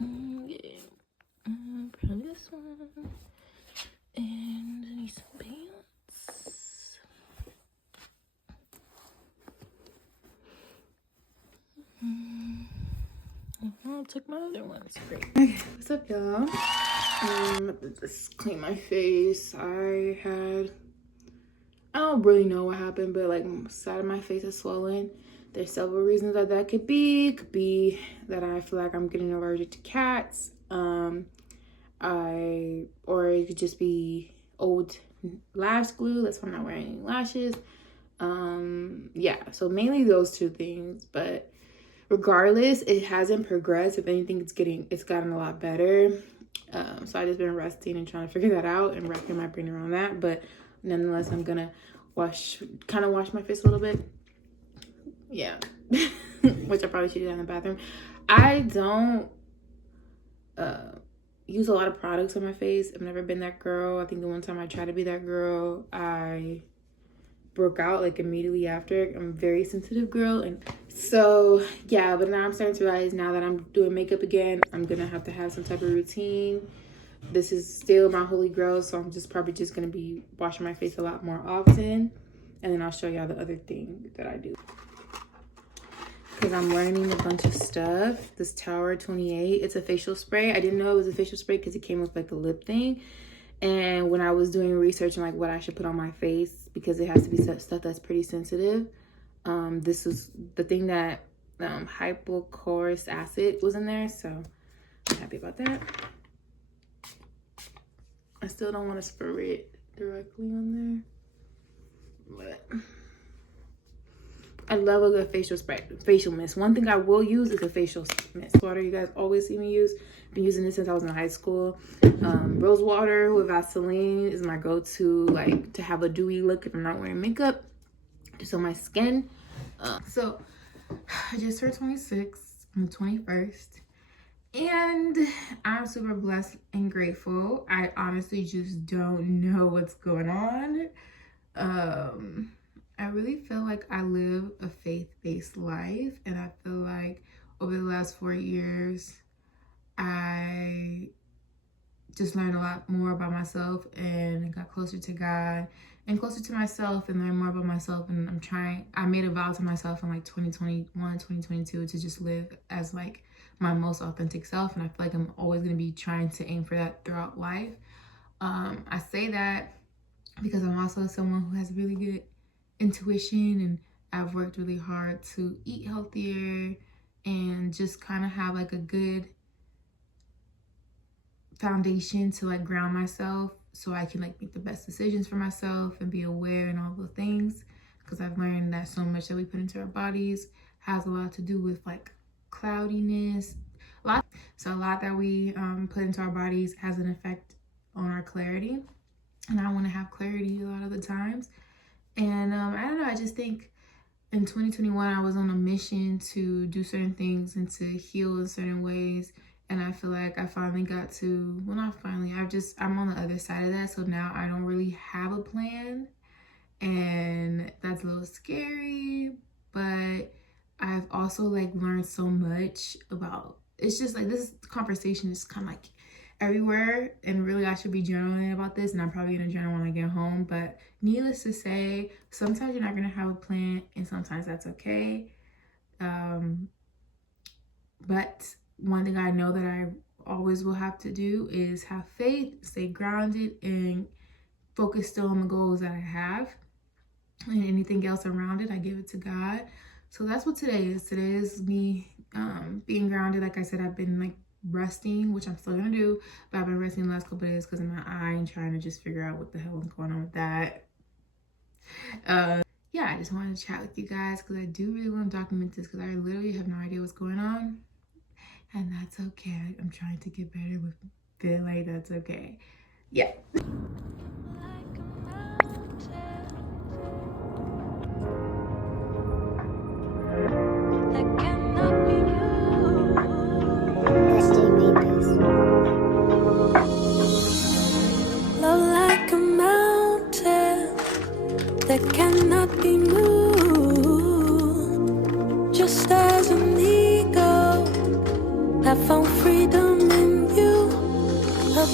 Yeah. Put on this one. And I need some pants. I took my other ones. Great. Okay, what's up, y'all? Just clean my face. I don't really know what happened, but like side of my face is swollen. There's several reasons that could be. It could be that I feel like I'm getting allergic to cats. Or it could just be old lash glue. That's why I'm not wearing any lashes. Yeah, so mainly those two things, but regardless, it hasn't progressed. If anything, it's gotten a lot better. So I just been resting and trying to figure that out and wrapping my brain around that. But nonetheless, I'm gonna wash my face a little bit. Yeah, which I probably should do that in the bathroom. I don't use a lot of products on my face. I've never been that girl. I think the one time I tried to be that girl, I broke out like immediately after. I'm a very sensitive girl, and so yeah, but now I'm starting to realize, now that I'm doing makeup again, I'm gonna have to have some type of routine. This is still my holy grail, so I'm probably just gonna be washing my face a lot more often, and then I'll show y'all the other thing that I do, because I'm learning a bunch of stuff. This Tower 28, it's a facial spray. I didn't know it was a facial spray because it came with like a lip thing. And when I was doing research on like what I should put on my face, because it has to be stuff that's pretty sensitive, this was the thing that hypochlorous acid was in there, so I'm happy about that. I still don't want to spray it directly on there, but I love a good facial spray, facial mist. One thing I will use is a facial mist water. You guys always see me use. Been using this since I was in high school. Rose water with Vaseline is my go-to, like to have a dewy look if I'm not wearing makeup, just on my skin. So I just turned 26 on the 21st, and I'm super blessed and grateful. I honestly just don't know what's going on. I really feel like I live a faith-based life, and I feel like over the last 4 years, I just learned a lot more about myself and got closer to God and closer to myself and learned more about myself. And I made a vow to myself in like 2021, 2022 to just live as like my most authentic self. And I feel like I'm always going to be trying to aim for that throughout life. I say that because I'm also someone who has really good intuition, and I've worked really hard to eat healthier and just kind of have like a good foundation to like ground myself so I can like make the best decisions for myself and be aware and all the things, because I've learned that so much that we put into our bodies has a lot to do with like cloudiness, a lot that we put into our bodies has an effect on our clarity, and I want to have clarity a lot of the times. And I don't know, I just think in 2021 I was on a mission to do certain things and to heal in certain ways, and I feel like I finally got to, well, not finally, I'm on the other side of that. So now I don't really have a plan, and that's a little scary, but I've also like learned so much about, it's just like this conversation is kind of like everywhere, and really I should be journaling about this, and I'm probably gonna journal when I get home. But needless to say, sometimes you're not gonna have a plan, and sometimes that's okay. But one thing I know that I always will have to do is have faith, stay grounded, and focus still on the goals that I have, and anything else around it I give it to God. So that's what today is. Today is me being grounded. Like I said, I've been like resting, which I'm still gonna do, but I've been resting the last couple of days because of my eye and trying to just figure out what the hell is going on with that. Yeah, I just wanted to chat with you guys because I do really want to document this, because I literally have no idea what's going on, and that's okay. I'm trying to get better with feeling like that's okay. Yeah. Love like a mountain that cannot be moved. Just as an eagle, I found freedom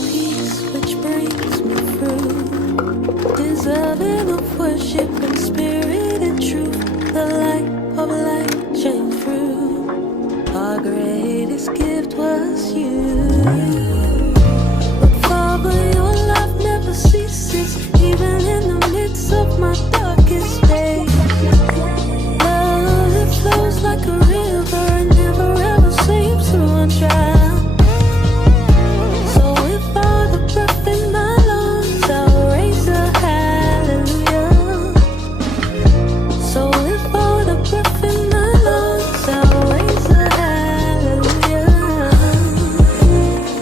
peace which brings me through. Deserving of worship in spirit and truth. The light of light shine through. Our greatest gift was you. But Father, your love never ceases, even in the midst of my darkest day. Love, it flows like a river and never ever seems to run dry. So if all the breath in my lungs, I'll raise a hallelujah. So if all the breath in my lungs, I'll raise a hallelujah.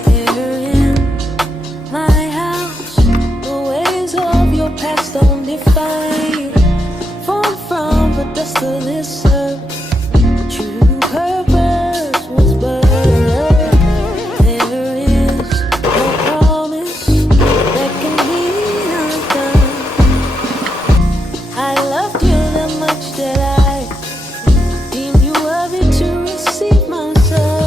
There in my house, the ways of your past don't define you. Formed from the dust of this earth, true purpose was birthed. There is no promise that can be undone. I loved you that much that I deemed you worthy to receive my son.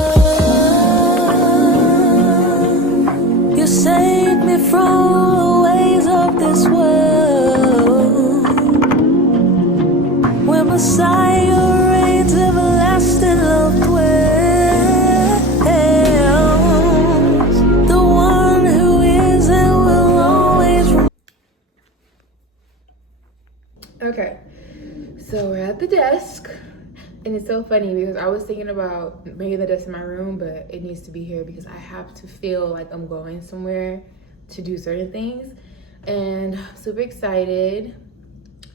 You saved me from the ways of this world, where Messiah reigns, everlasting love dwells. The one who is and will always remain. Okay, so we're at the desk, and it's so funny because I was thinking about making the desk in my room, but it needs to be here because I have to feel like I'm going somewhere to do certain things. And I'm super excited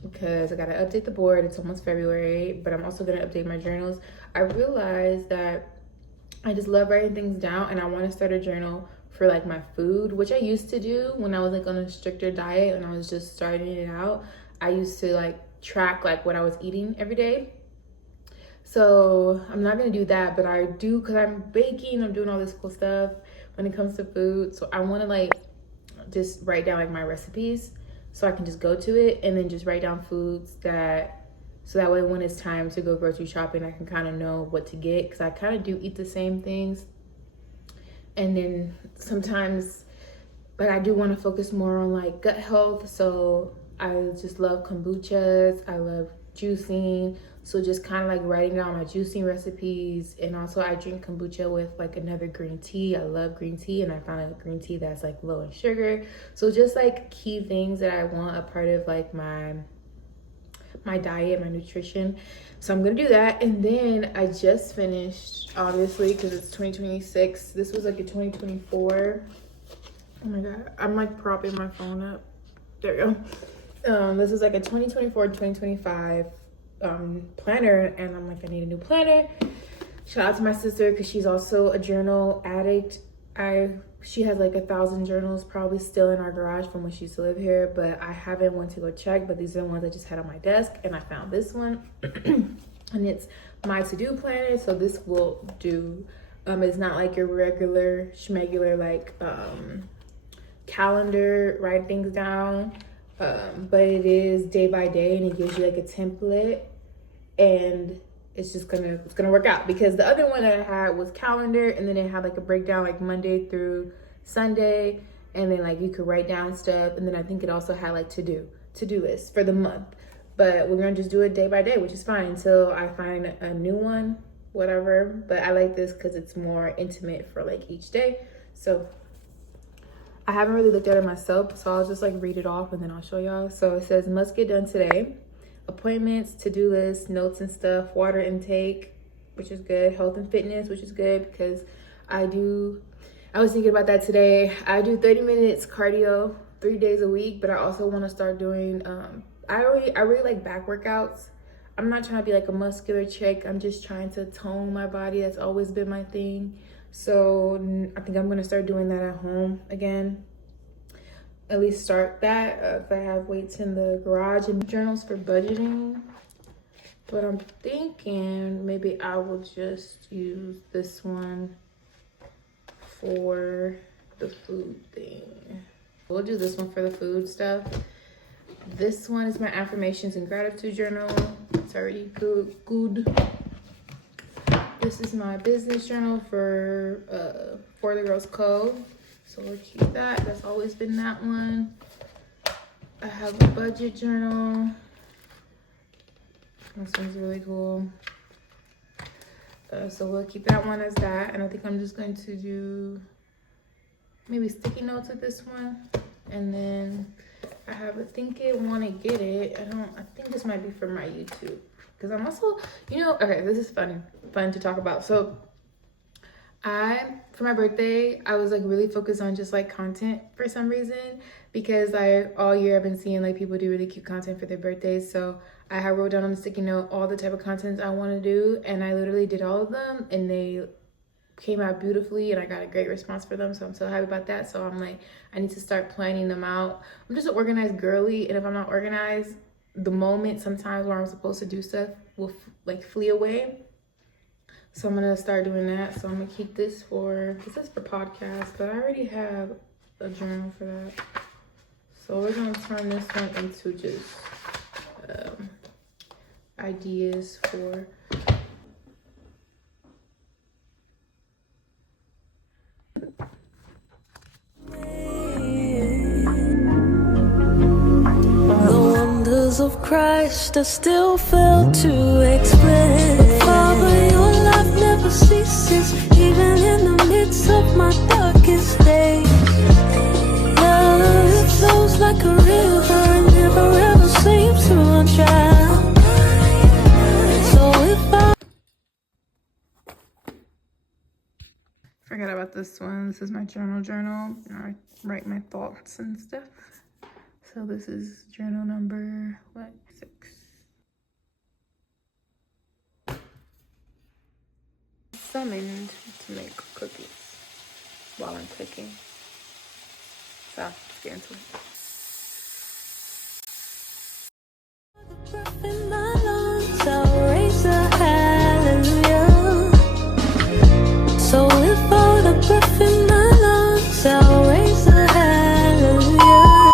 because I gotta update the board. It's almost February, but I'm also gonna update my journals. I realized that I just love writing things down, and I want to start a journal for like my food, which I used to do when I was like on a stricter diet and I was just starting it out. I used to like track like what I was eating every day. So I'm not gonna do that, but I do because I'm baking, I'm doing all this cool stuff when it comes to food. So I want to like just write down like my recipes so I can just go to it and then just write down foods so that way when it's time to go grocery shopping, I can kind of know what to get, because I kind of do eat the same things. And then sometimes, but I do want to focus more on like gut health. So I just love kombuchas. I love juicing. So just kind of like writing down my juicing recipes. And also I drink kombucha with like another green tea. I love green tea, and I found a green tea that's like low in sugar. So just like key things that I want a part of like my diet, my nutrition. So I'm gonna do that. And then I just finished, obviously, because it's 2026. This was like a 2024. Oh my god, I'm like propping my phone up. There we go. This is like a 2024 2025 planner, and I'm like, I need a new planner. Shout out to my sister because she's also a journal addict. She has like 1,000 journals probably still in our garage from when she used to live here, but I haven't went to go check. But these are the ones I just had on my desk, and I found this one. And it's my to-do planner. So this will do, it's not like your regular schmegular like calendar, write things down, but it is day by day, and it gives you like a template, and it's gonna work out. Because the other one that I had was calendar, and then it had like a breakdown like Monday through Sunday, and then like you could write down stuff, and then I think it also had like to-do list for the month. But we're gonna just do it day by day, which is fine until I find a new one, whatever. But I like this because it's more intimate for like each day. So I haven't really looked at it myself, so I'll just like read it off and then I'll show y'all. So it says must get done today: appointments, to-do lists, notes and stuff, water intake, which is good, health and fitness, which is good because I was thinking about that today. I do 30 minutes cardio 3 days a week, but I also want to start doing I really like back workouts. I'm not trying to be like a muscular chick. I'm just trying to tone my body. That's always been my thing. So I think I'm gonna start doing that at home again. At least start that if I have weights in the garage. And journals for budgeting. But I'm thinking maybe I will just use this one for the food thing. We'll do this one for the food stuff. This one is my affirmations and gratitude journal. It's already good. This is my business journal for the Girls Co. So we'll keep that. That's always been that one. I have a budget journal. This one's really cool. So we'll keep that one as that. And I think I'm just going to do maybe sticky notes with this one. And then I have a think it, want to get it. I think this might be for my YouTube. Because I'm also, okay, this is fun to talk about. So for my birthday, I was like really focused on just like content for some reason, because all year I've been seeing like people do really cute content for their birthdays. So I wrote down on a sticky note all the type of content I want to do, and I literally did all of them, and they came out beautifully, and I got a great response for them. So I'm so happy about that. So I'm like, I need to start planning them out. I'm just an organized girly, and if I'm not organized, the moment sometimes where I'm supposed to do stuff will like flee away. So I'm gonna start doing that. So I'm gonna keep this is for podcasts, but I already have a journal for that. So we're gonna turn this one into just ideas for of Christ I still fail to explain. But Father, your love never ceases, even in the midst of my darkest days. Love, it flows like a river and never ever seems to run dry. So if I forgot about this one. This is my journal. And I write my thoughts and stuff. So this is journal number 6. Summoned to make cookies while I'm cooking. So let's get into it.